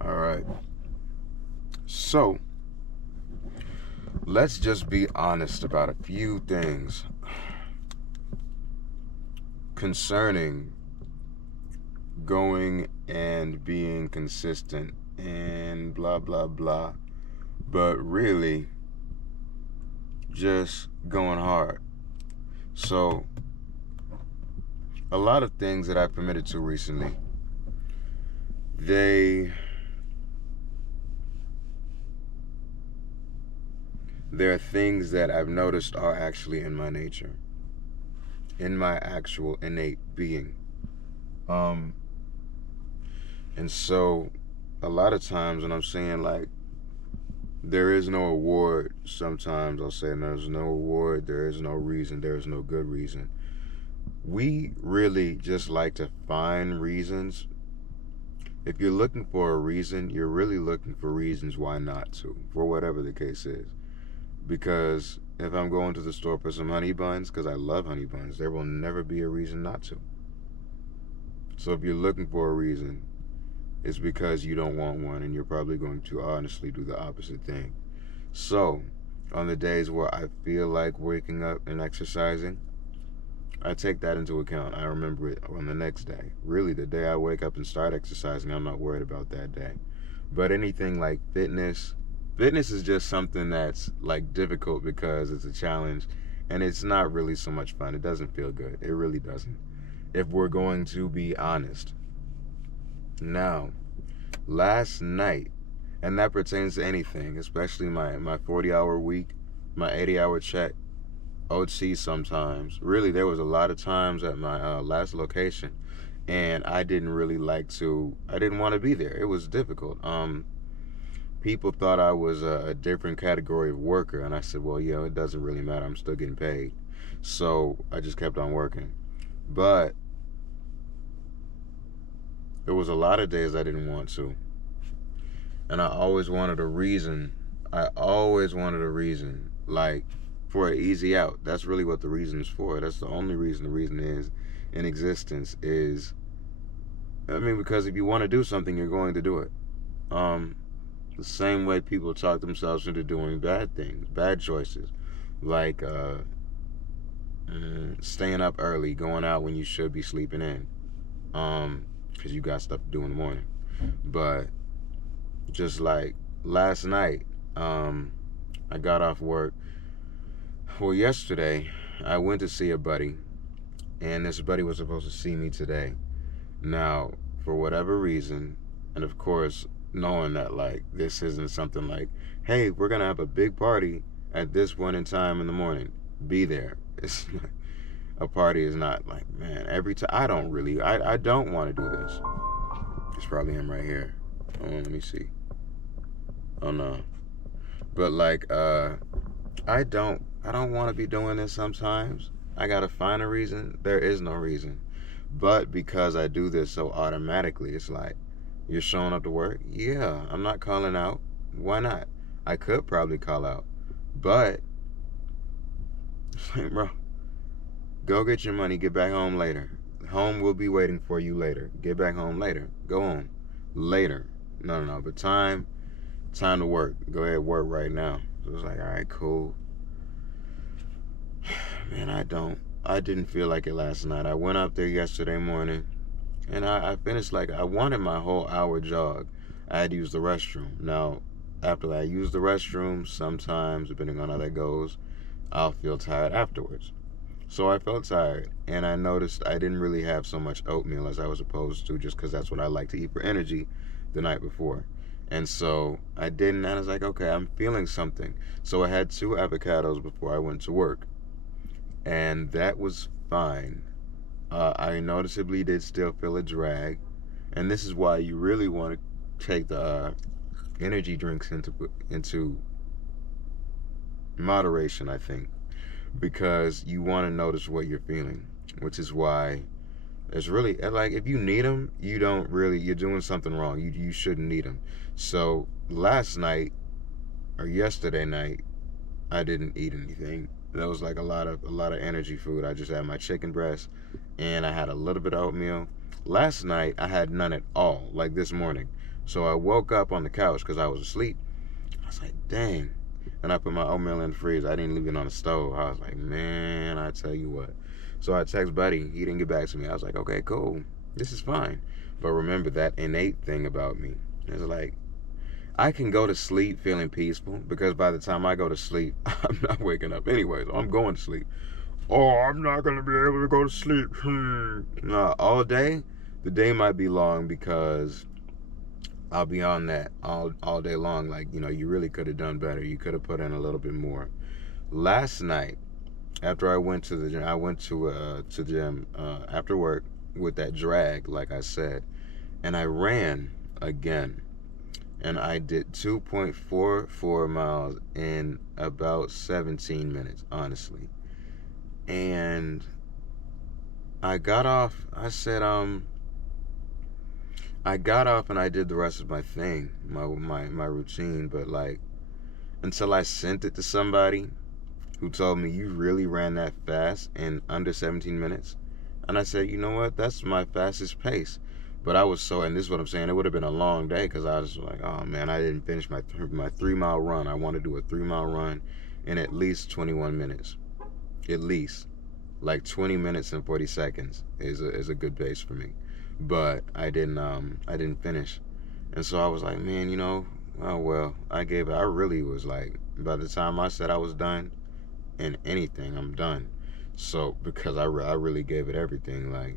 All right. So, let's just be honest about a few things concerning going and being consistent and blah, blah, blah. But really, just going hard. So, a lot of things that I've committed to recently, they there are things that I've noticed are actually in my nature, in my actual innate being. Um, and so a lot of times when I'm saying like there is no award, sometimes I'll say there's no award, there is no reason, there is no good reason. We really just like to find reasons. If you're looking for a reason, you're really looking for reasons why not to, for whatever the case is. Because if I'm going to the store for some honey buns, because I love honey buns, there will never be a reason not to. So if you're looking for a reason, it's because you don't want one, and you're probably going to honestly do the opposite thing. So, on the days where I feel like waking up and exercising, I take that into account. I remember it on the next day. Really, the day I wake up and start exercising, I'm not worried about that day. But anything like fitness is just something that's like difficult because it's a challenge and it's not really so much fun. It doesn't feel good. It really doesn't. If we're going to be honest. Now, last night, and that pertains to anything, especially my 40-hour week, my 80-hour check, OT sometimes. Really, there was a lot of times at my last location, and I didn't want to be there. It was difficult. People thought I was a different category of worker, and I said, well, yeah, it doesn't really matter. I'm still getting paid. So I just kept on working. But there was a lot of days I didn't want to. And I always wanted a reason. Like, for an easy out. That's really what the reason is for. That's the only reason the reason is in existence is, because if you want to do something, you're going to do it. The same way people talk themselves into doing bad things, bad choices, like staying up early, going out when you should be sleeping in, because you got stuff to do in the morning. But just like last night, I got off work. Well, yesterday, I went to see a buddy, and this buddy was supposed to see me today. Now, for whatever reason, and of course, knowing that like this isn't something like, hey, we're gonna have a big party at this point in time in the morning, be there. It's a party is not like, man, every time. I don't want to do this. It's probably him right here. Let me see. Oh no. But like I don't want to be doing this sometimes. I gotta find a reason. There is no reason. But because I do this so automatically, it's like, you're showing up to work? Yeah, I'm not calling out. Why not? I could probably call out. But, bro, go get your money, get back home later. Home will be waiting for you later. Get back home later. Go on. Later. No. But time to work. Go ahead, work right now. So it's like, all right, cool. Man, I didn't feel like it last night. I went out there yesterday morning, and I finished I wanted my whole hour jog. I had to use the restroom. Now, after I use the restroom, sometimes, depending on how that goes, I'll feel tired afterwards. So I felt tired, and I noticed I didn't really have so much oatmeal as I was supposed to, just because that's what I like to eat for energy the night before. And so I didn't, and I was like, okay, I'm feeling something. So I had 2 avocados before I went to work, and that was fine. I noticeably did still feel a drag, and this is why you really want to take the energy drinks into moderation, I think, because you want to notice what you're feeling, which is why it's really like, if you need them, you're doing something wrong. You shouldn't need them. So last night or yesterday night, I didn't eat anything. That was like a lot of energy food. I just had my chicken breast, and I had a little bit of oatmeal. Last night I had none at all, like this morning. So I woke up on the couch because I was asleep. I was like, dang. And I put my oatmeal in the freezer. I didn't leave it on the stove. I was like, man, I tell you what. So I text Buddy. He didn't get back to me. I was like, okay, cool. This is fine. But remember that innate thing about me. It's like, I can go to sleep feeling peaceful because by the time I go to sleep, I'm not waking up anyway. So I'm going to sleep. Oh, I'm not going to be able to go to sleep. No, all day, the day might be long because I'll be on that all day long. Like, you really could have done better. You could have put in a little bit more. Last night, after I went to the gym, to the gym after work with that drag, like I said, and I ran again. And I did 2.44 miles in about 17 minutes, honestly. And I got off. I got off and I did the rest of my thing, my routine. But like, until I sent it to somebody who told me, you really ran that fast in under 17 minutes. And I said, you know what? That's my fastest pace. But I was so, and this is what I'm saying, it would have been a long day because I was like, oh man, I didn't finish my 3-mile run. I want to do a 3-mile run in at least 21 minutes. At least. Like 20 minutes and 40 seconds is a good pace for me. But I didn't finish. And so I was like, man, oh well, I really was like, by the time I said I was done in anything, I'm done. So, because I really gave it everything, like,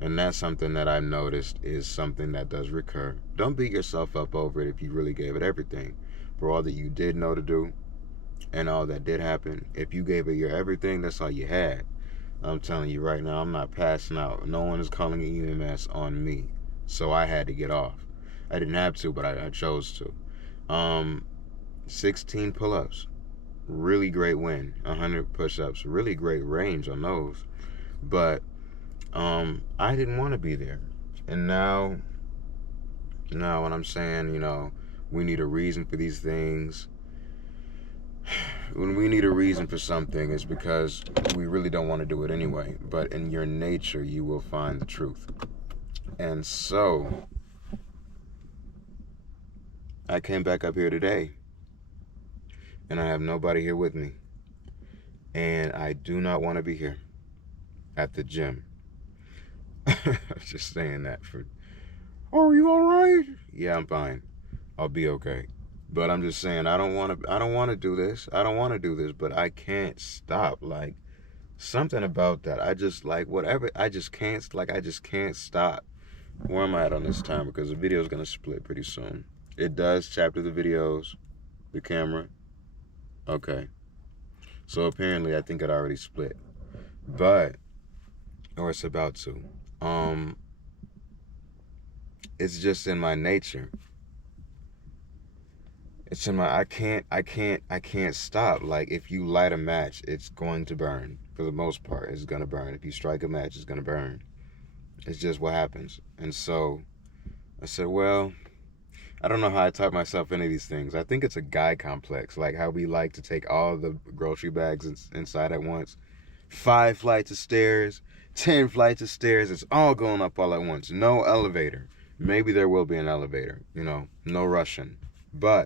and that's something that I noticed is something that does recur. Don't beat yourself up over it if you really gave it everything. For all that you did know to do and all that did happen, if you gave it your everything, that's all you had. I'm telling you right now, I'm not passing out. No one is calling an EMS on me. So I had to get off. I didn't have to, but I chose to. 16 pull-ups. Really great win. 100 push-ups. Really great range on those. But I didn't want to be there. And now when I'm saying, we need a reason for these things, when we need a reason for something, it's because we really don't want to do it anyway. But in your nature, you will find the truth. And so, I came back up here today, and I have nobody here with me. And I do not want to be here at the gym. I'm just saying that for, oh, are you all right? Yeah, I'm fine. I'll be okay. But I'm just saying, I don't want to do this. I don't want to do this, but I can't stop. Like, something about that. I just, like, whatever. I just can't stop. Where am I at on this time? Because the video is going to split pretty soon. It does chapter the videos, the camera. Okay. So apparently I think it already split. But, or it's about to. It's just in my nature. It's in my, I can't stop. Like, if you light a match, it's going to burn. For the most part, it's going to burn. If you strike a match, it's going to burn. It's just what happens. And so, I said, well, I don't know how I talk myself into these things. I think it's a guy complex. Like how we like to take all the grocery bags inside at once. 5 flights of stairs, 10 flights of stairs. It's all going up all at once. No elevator. Maybe there will be an elevator. No rushing. But